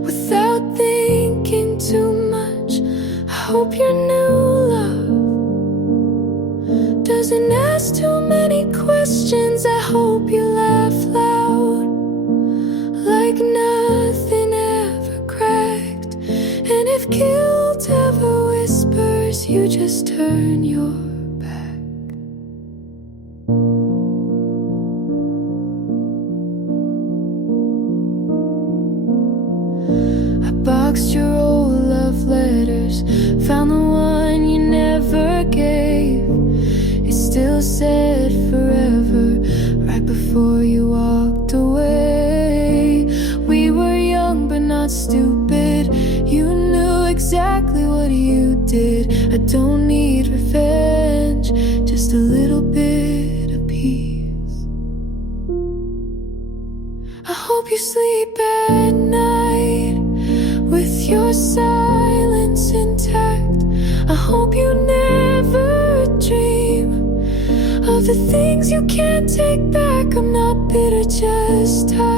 without thinking too much. I hope your new love doesn't ask too many questions. I hope you laugh loud like nothing ever cracked. And if guilt ever whispers, you just turn your back. Boxed your old love letters, found the one you never gave. It still said forever right before you walked away. We were young but not stupid. You knew exactly what you did. I don't need revenge, just a little bit of peace. I hope you sleep at night with your silence intact. I hope you never dream of the things you can't take back. I'm not bitter, just tired.